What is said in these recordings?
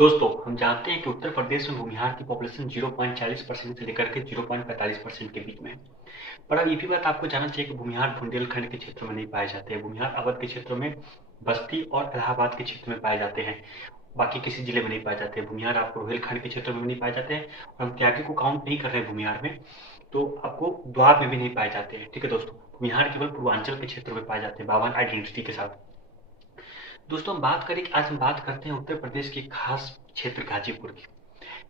दोस्तों, हम जानते हैं कि उत्तर प्रदेश में भूमिहार की पॉपुलेशन 0.40% से लेकर के 0.45% के बीच में है। पर अब ये भी बात आपको जानना चाहिए कि भूमिहार बुंदेलखंड के क्षेत्र में नहीं पाए जाते हैं। भूमिहार अवध के क्षेत्र में, बस्ती और इलाहाबाद के क्षेत्र में पाए जाते हैं। बाकी किसी जिले में नहीं पाए जाते हैं। भूमिहार आपको रोहिलखंड के क्षेत्र में भी नहीं पाए जाते हैं, और हम त्यागी को काउंट नहीं कर रहे हैं भूमिहार में, तो आपको द्वाब में भी नहीं पाए जाते हैं। ठीक है दोस्तों, भूमिहार केवल पूर्वांचल के क्षेत्र में पाए जाते हैं 52 आइडेंटिटी के साथ। दोस्तों, आज हम बात करते हैं उत्तर प्रदेश के खास क्षेत्र गाजीपुर की।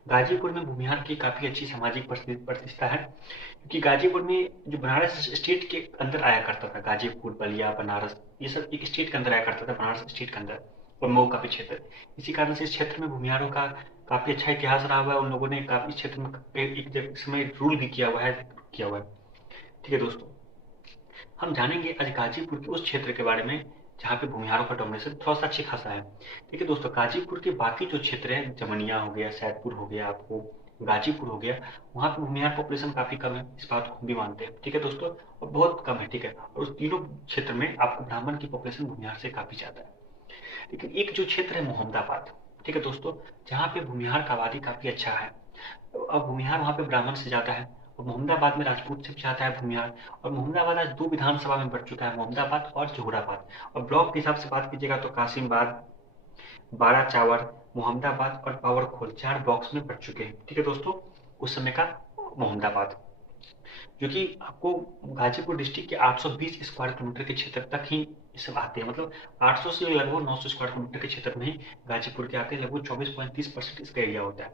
गाजीपुर में भूमिहार की काफी अच्छी सामाजिक प्रतिष्ठा है, क्योंकि गाजीपुर में जो बनारस स्टेट के अंदर आया करता था, गाजीपुर, बलिया, बनारस, ये सब एक स्टेट के अंदर आया करता था, बनारस स्टेट के अंदर, और मऊ का भी क्षेत्र। इसी कारण से इस क्षेत्र में भूमिहारों का काफी अच्छा इतिहास रहा हुआ है। उन लोगों ने काफी क्षेत्र में एक समय रूल भी किया हुआ है। ठीक है दोस्तों, हम जानेंगे आज गाजीपुर के उस क्षेत्र के बारे में जहाँ पे भूमिहारों का डोमिनेशन थोड़ा सा अच्छी खासा है। ठीक है दोस्तों, गाजीपुर के बाकी जो क्षेत्र है, जमनिया हो गया, सैदपुर हो गया, आपको गाजीपुर हो गया, वहाँ पे भूमिहार पॉपुलेशन काफी कम है। इस बात को हम भी मानते हैं। ठीक है दोस्तों, और बहुत कम है। ठीक है, और उस तीनों क्षेत्र में आपको ब्राह्मण की पॉपुलेशन भूमिहार से काफी ज्यादा है। लेकिन एक जो क्षेत्र है मोहम्मदाबाद, ठीक है दोस्तों, जहाँ पे भूमिहार का आबादी काफी अच्छा है। अब भूमिहार वहाँ पे ब्राह्मण से ज्यादा है, और मोहम्मदाबाद में राजपूत से ज्यादा है भूमिहार। और मोहम्मदाबाद आज 2 विधानसभा में बढ़ चुका है, मोहम्मदाबाद और जोहराबाद। और ब्लॉक के हिसाब से बात कीजिएगा तो कासिमाबाद, बारा चावर, मोहम्मदाबाद और पावरखोल 4 ब्लॉक्स में बढ़ चुके हैं। ठीक है दोस्तों, उस समय का मोहम्मदाबाद, जो कि आपको गाजीपुर डिस्ट्रिक्ट के 820 स्क्वायर किलोमीटर के क्षेत्र तक ही ये सब आते हैं। मतलब 800 से लगभग 900 स्क्वायर किलोमीटर के क्षेत्र में ही गाजीपुर के आते हैं। लगभग 24.30% इसका एरिया होता है।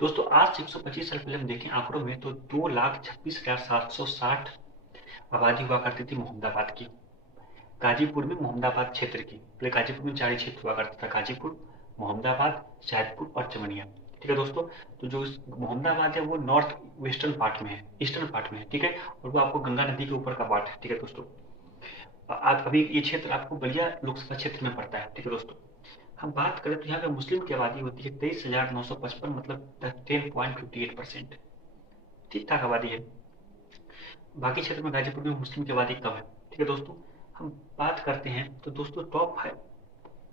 दोस्तों, आज से 125 साल पहले हम देखें आंकड़ों में, तो 2,26,760 आबादी हुआ करती थी मोहम्मदाबाद की। गाजीपुर में मोहम्मदाबाद क्षेत्र की, पहले गाजीपुर में 4 ही क्षेत्र हुआ करता था, गाजीपुर, मोहम्मदाबाद, सैदपुर और चमनिया। ठीक है दोस्तों, तो जो मोहम्मदाबाद है वो नॉर्थ वेस्टर्न पार्ट में है, ईस्टर्न पार्ट में है। ठीक है, और वो आपको गंगा नदी के ऊपर का पार्ट है। ठीक है दोस्तों, आज अभी ये क्षेत्र आपको बलिया लोकसभा क्षेत्र में पड़ता है। ठीक है दोस्तों, हम बात करें तो यहाँ पे मुस्लिम की आबादी होती है 23,955, मतलब 10.58%। ठीक ठाक आबादी है। बाकी क्षेत्र में गाजीपुर में मुस्लिम की आबादी कम है। ठीक है दोस्तों, हम बात करते हैं तो दोस्तों टॉप 5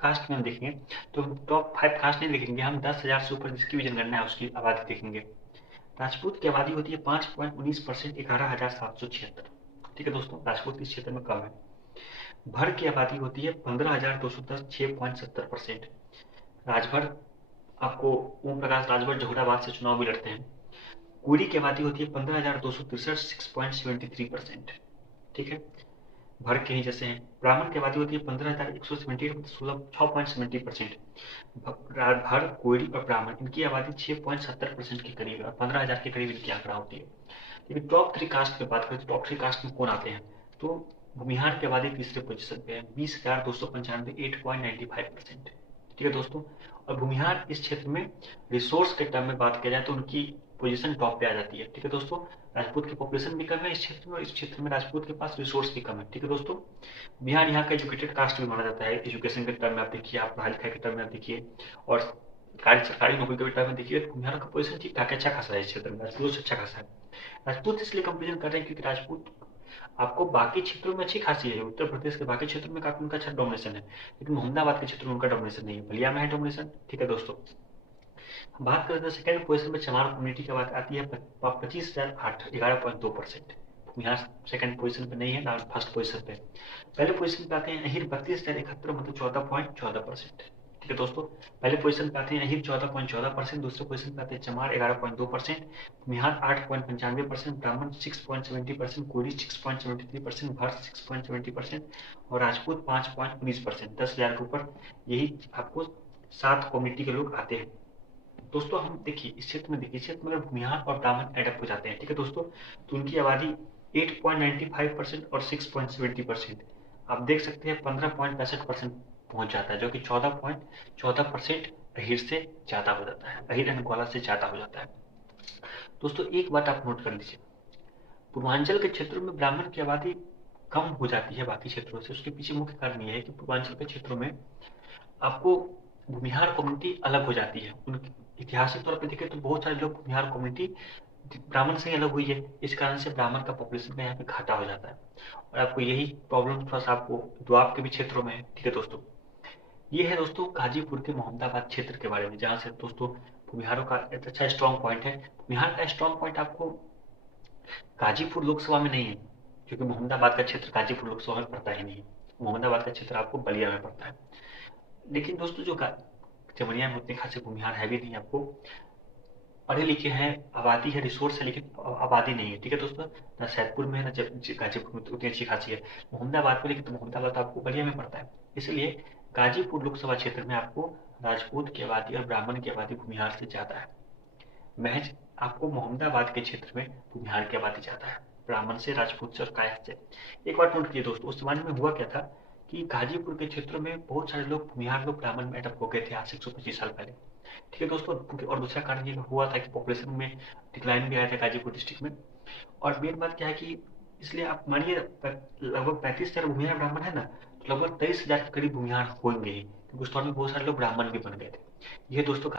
कास्ट में हम देखेंगे, तो हम टॉप 5 कास्ट नहीं देखेंगे, हम 10,000 से ऊपर जिसकी भी जनगणना है उसकी आबादी देखेंगे। राजपूत की आबादी होती है 5.19%, 11,776। ठीक है दोस्तों, राजपूत इस क्षेत्र में कम है। भर की आबादी होती है 15,210, 6.70%। राजभर, आपको ओम प्रकाश राजभर जहुराबाद से चुनाव भी लड़ते हैं। कुरी की आबादी होती है 15,263, 6.73%। ठीक है, भर के ही जैसे हैं। ब्राह्मण की आबादी होती है 15,178, 6.70%। भर, कोयरी और ब्राह्मण, इनकी आबादी 6.70% के करीब है, 15,000 के करीब इनकी आंकड़ा होती है। लेकिन टॉप 3 कास्ट की बात करें तो टॉप 3 कास्ट में कौन आते हैं, तो भूमिहार की आबादी तीसरे पोजीशन पे है, 20,295, 8.95%। ठीक है दोस्तों, और भूमिहार इस क्षेत्र में रिसोर्स के टर्म में बात किया जाए तो उनकी पोजीशन टॉप पे आ जाती है। ठीक है दोस्तों, राजपूत की पॉपुलेशन भी कम है इस क्षेत्र में, और इस क्षेत्र में राजपूत के पास रिसोर्स भी कम है। ठीक है दोस्तों, बिहार यहाँ का एजुकेटेड कास्ट भी माना जाता है। एजुकेशन के टर्म में आप देखिए, आप पढ़ाई लिखाई के टर्म में आप देखिए, और सरकारी नौकरी के टर्म में देखिए, तो बिहार का पोजीशन ठीक ठाक अच्छा खासा है इस क्षेत्र में, राजपूत से अच्छा खासा है। राजपूत इसलिए कंपेरिजन कर रहे हैं क्योंकि राजपूत आपको बाकी क्षेत्रों में अच्छी खासी है, उत्तर प्रदेश के बाकी क्षेत्रों में काफी उनका अच्छा डोमिनेशन है, लेकिन मोहम्मदाबाद के क्षेत्र में उनका डोमिनेशन नहीं है, बलिया में है डोमिनेशन। ठीक है दोस्तों, बात करें तो सेकंड पोजीशन में चमार कम्युनिटी की बात आती है 25,008, 11.2%। यहाँ सेकंड पोजीशन पे नहीं है ना, फर्स्ट पोजीशन पे। पहले पोजीशन पे आते हैं अहिर 32,071, मतलब 14.14%। ठीक है दोस्तों, पहले पोजीशन पे आते हैं अहिर 14.14%, दूसरे पोजीशन पे आते हैं चमार 11.2%, बिहार 8.95%, ब्राह्मण 6.70%, कोरी 6.73%, भर 6.70% और राजपूत 5.19%। 10,000 के ऊपर यही आपको 7 कम्युनिटी के लोग आते हैं। दोस्तों, हम देखिए इस क्षेत्र में, देखिए इस क्षेत्र में अगर भूमिहार और ब्राह्मण एडअप हो जाते हैं, ठीक है दोस्तों, तो उनकी आबादी 8.95% और 6.70%, आप देख सकते हैं 15.65% पहुंच जाता है, जो कि 14.14% अहिर से ज्यादा हो जाता है, अहिर एंड ग्वाला से ज्यादा हो जाता है। दोस्तों, एक बात आप नोट कर लीजिए, पूर्वांचल के क्षेत्रों में ब्राह्मण की आबादी कम हो जाती है बाकी क्षेत्रों से। उसके पीछे मुख्य कारण यह है कि पूर्वांचल के क्षेत्रों में आपको भूमिहार कम्युनिटी अलग हो जाती है। उनकी ऐतिहासिक तौर पर देखें तो बहुत सारे लोग भूमिहार कम्युनिटी ब्राह्मण से ही अलग हुई है, इस कारण से ब्राह्मण का पॉपुलेशन में यहाँ पे घाटा हो जाता है, और आपको यही प्रॉब्लम थोड़ा सा आपको द्वाब के भी क्षेत्रों में है। ठीक है दोस्तों, ये है दोस्तों गाजीपुर के मोहम्मदाबाद क्षेत्र के बारे में, जहाँ से दोस्तों भूमिहारों का एक अच्छा स्ट्रॉन्ग पॉइंट है। भूमिहार का स्ट्रॉन्ग पॉइंट आपको गाजीपुर लोकसभा में नहीं है, क्योंकि मोहम्मदाबाद का क्षेत्र गाजीपुर लोकसभा में पड़ता ही नहीं। मोहम्मदाबाद का क्षेत्र आपको बलिया में पड़ता है। लेकिन दोस्तों जो चमनिया में उतने खासे भूमिहार है भी नहीं, आपको पढ़े लिखे हैं, आबादी है, रिसोर्स है, लेकिन आबादी नहीं है। ठीक है दोस्तों, ना सैदपुर में है, ना गाजीपुर में उतनी अच्छी खासी है। मोहम्मदाबाद में, लेकिन तो मोहम्मदाबाद आपको बलिया में पड़ता है। इसलिए गाजीपुर लोकसभा क्षेत्र में आपको राजपूत की आबादी और ब्राह्मण की आबादी भूमिहार से ज्यादा है। महज आपको मोहम्मदाबाद के क्षेत्र में भूमिहार की आबादी ज्यादा है, ब्राह्मण से, राजपूत से और कायस्थ से। एक बात नोट कीजिए दोस्तों, उस जमाने में हुआ क्या था कि गाजीपुर के क्षेत्रों में बहुत सारे लोग, भूमिहार लोग, ब्राह्मण में अडप हो गए थे आज से 125 साल पहले। ठीक है दोस्तों, और दूसरा कारण ये हुआ था कि पॉपुलेशन में डिक्लाइन भी आया था गाजीपुर डिस्ट्रिक्ट में। और मेन बात क्या है कि इसलिए आप मानिए लगभग 35,000 भूमिहार ब्राह्मण है ना, तो लगभग 23,000 के करीब भूमिहार होंगे ही, क्योंकि उस दौर में बहुत सारे लोग ब्राह्मण भी बन गए थे। ये दोस्तों